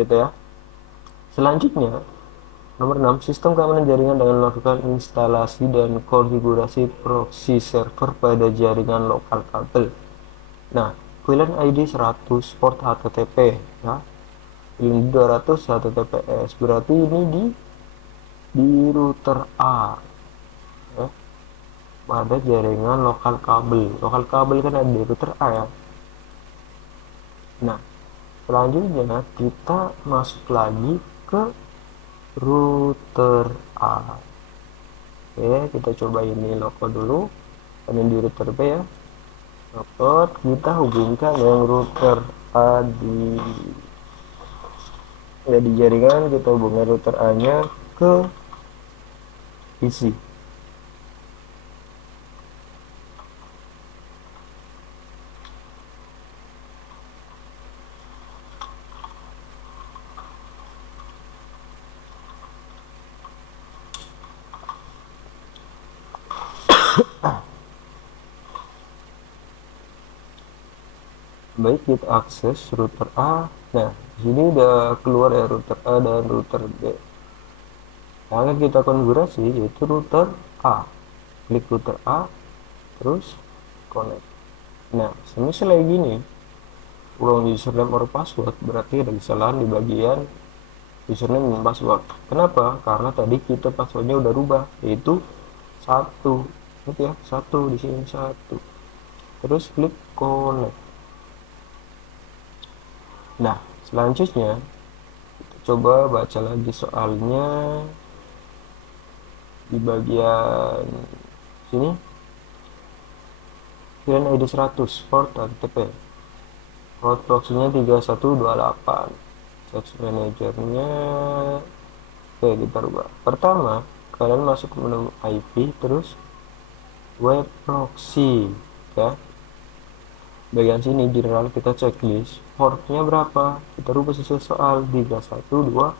gitu ya. Selanjutnya, nomor 6, sistem keamanan jaringan dengan melakukan instalasi dan konfigurasi proxy server pada jaringan lokal kabel. Nah, VLAN ID 100 port HTTP ya. VLAN 200 HTTPS. Berarti ini di router A ya, pada jaringan lokal kabel. Lokal kabel kan ada di router A ya. Nah, selanjutnya kita masuk lagi ke router A. Oke, kita coba ini logo dulu. Ini di router B ya. Logo kita hubungkan yang router A di jaringan, kita hubungkan router A nya ke PC. Baik, kita akses router A. Nah, di sini udah keluar ya router A dan router B. Yang akan kita konfigurasi yaitu router A. Klik router A, terus connect. Nah, semisal kayak gini, ulang username or password, berarti ada kesalahan di bagian username dan password. Kenapa? Karena tadi kita passwordnya udah rubah, yaitu satu. Oke ya, satu di sini satu. Terus klik connect. Nah, selanjutnya kita coba baca lagi soalnya di bagian sini. VLAN ID 100 port HTTP. Port proxy-nya 3128. Search manajernya. Oke, kita rubah. Pertama, kalian masuk ke menu IP, terus web proxy ya. Bagian sini general kita checklist, portnya berapa, kita rubah sesuai soal 3128.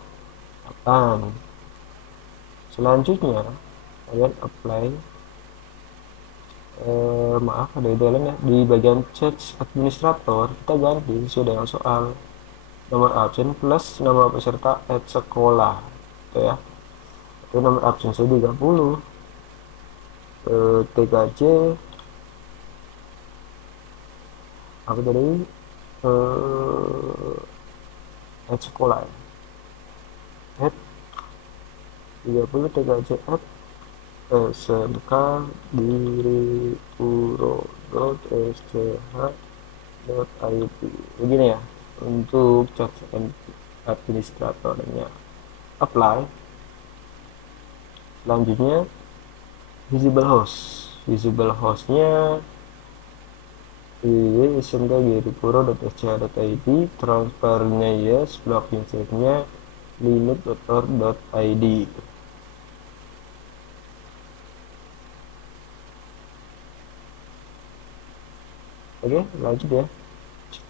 Selanjutnya kalian apply, maaf ada ide ya, di bagian chat administrator kita ganti sesuai dengan soal, nomor absen plus nama peserta sekolah gitu ya. Itu nomor absen saya 30, TKJ apa tadi, sekolah ya, at 30 TKJ at smk diri puro.sch.id. Begini ya untuk chat administratornya. Apply. Selanjutnya visible hostnya smk diri puro.sch.id, transfernya yes, block username linux.org.id. Oke, lanjut ya.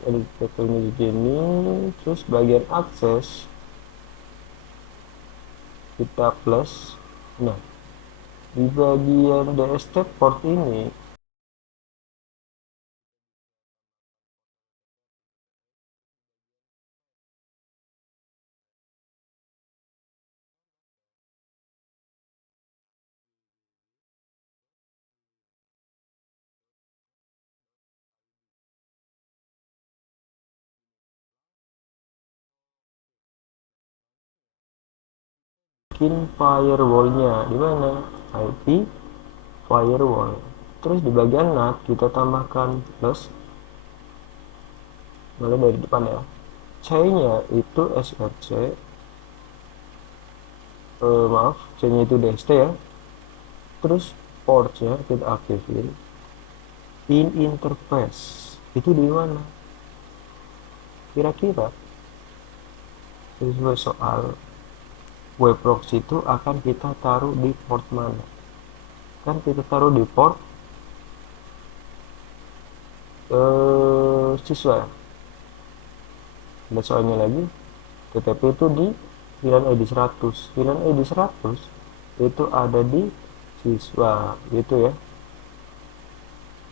Edit profilnya begini, terus bagian akses kita plus. Nah, di bagian DST port ini bikin firewallnya di mana, IP firewall. Terus di bagian NAT kita tambahkan plus, mulai dari depan ya. C nya itu src, maaf, C nya itu DST ya. Terus portnya kita aktifin. In interface itu di mana kira-kira, sesuai soal, web proxy itu akan kita taruh di port mana? Kan kita taruh di port siswa. Ada soalnya lagi, TTP itu di VLAN ID 100. VLAN ID 100 itu ada di siswa gitu ya,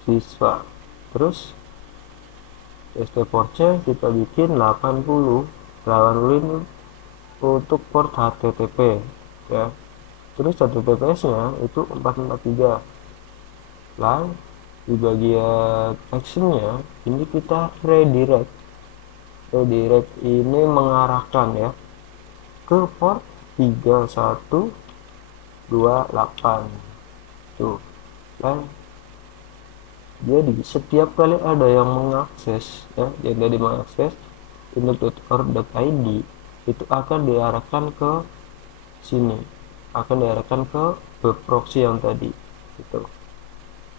siswa. Terus ST portnya kita bikin 80 ini untuk port HTTP ya. Terus HTTPS nya itu 443. Lalu di bagian actionnya ini kita redirect ini mengarahkan ya ke port 3128 tuh. Dan jadi setiap kali ada yang mengakses ya, yang tadi mengakses induk.org.id itu akan diarahkan ke sini, akan diarahkan ke web proxy yang tadi itu.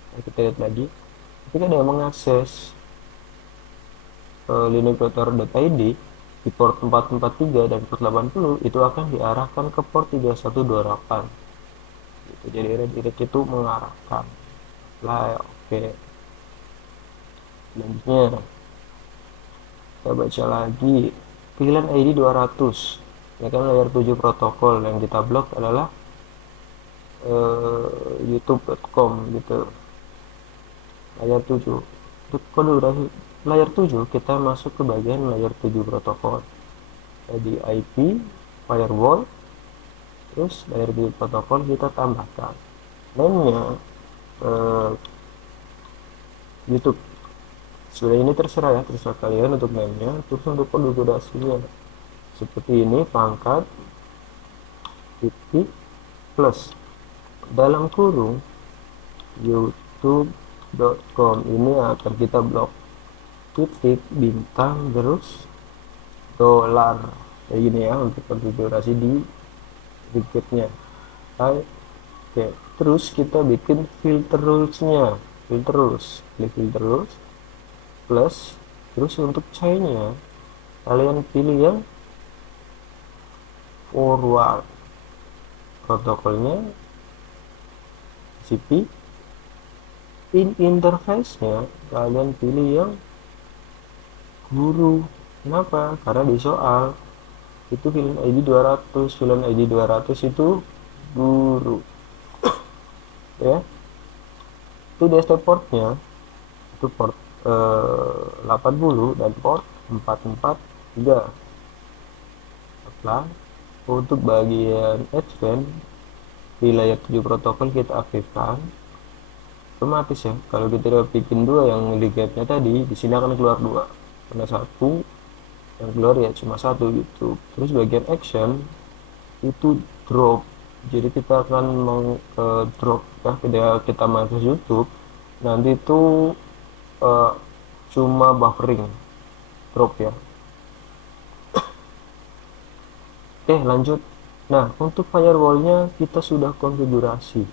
Nah, kita lihat lagi ketika ada yang mengakses linux.org.id di port 443 dan port 80 itu akan diarahkan ke port 3128 gitu. Jadi redirect itu mengarahkan lah. Oke, selanjutnya kita baca lagi pilihan ID 200 ya kan, layer 7 protokol yang kita blok adalah youtube.com gitu. Layar 7 untuk konfigurasi layar 7 kita masuk ke bagian layar 7 protokol, jadi IP, firewall, terus layar 7 protokol kita tambahkan namanya YouTube. Sudah ini terserah ya, terserah kalian untuk namanya. Terus untuk konfigurasinya seperti ini, pangkat titik plus dalam kurung youtube.com ini akan kita blok titik bintang terus dolar kayak gini ya untuk konfigurasi di berikutnya. Oke, terus kita bikin filter rulesnya, filter rules, klik filter rules plus, terus untuk chainnya kalian pilih yang forward, protokolnya TCP, in interface-nya kalian pilih yang guru. Kenapa? Karena di soal itu pilihan ID 200, pilihan ID 200 itu guru ya. Itu desktop portnya itu port 80 dan port 443. Setelah untuk bagian advance di layar 7 protokol kita aktifkan otomatis ya. Kalau kita udah bikin dua yang di gapnya tadi, di sini akan keluar dua, karena satu yang keluar ya cuma satu gitu. Terus bagian action itu drop, jadi kita akan drop ya, ketika kita masuk YouTube nanti itu cuma buffering drop ya. Oke lanjut. Nah untuk firewallnya kita sudah konfigurasi.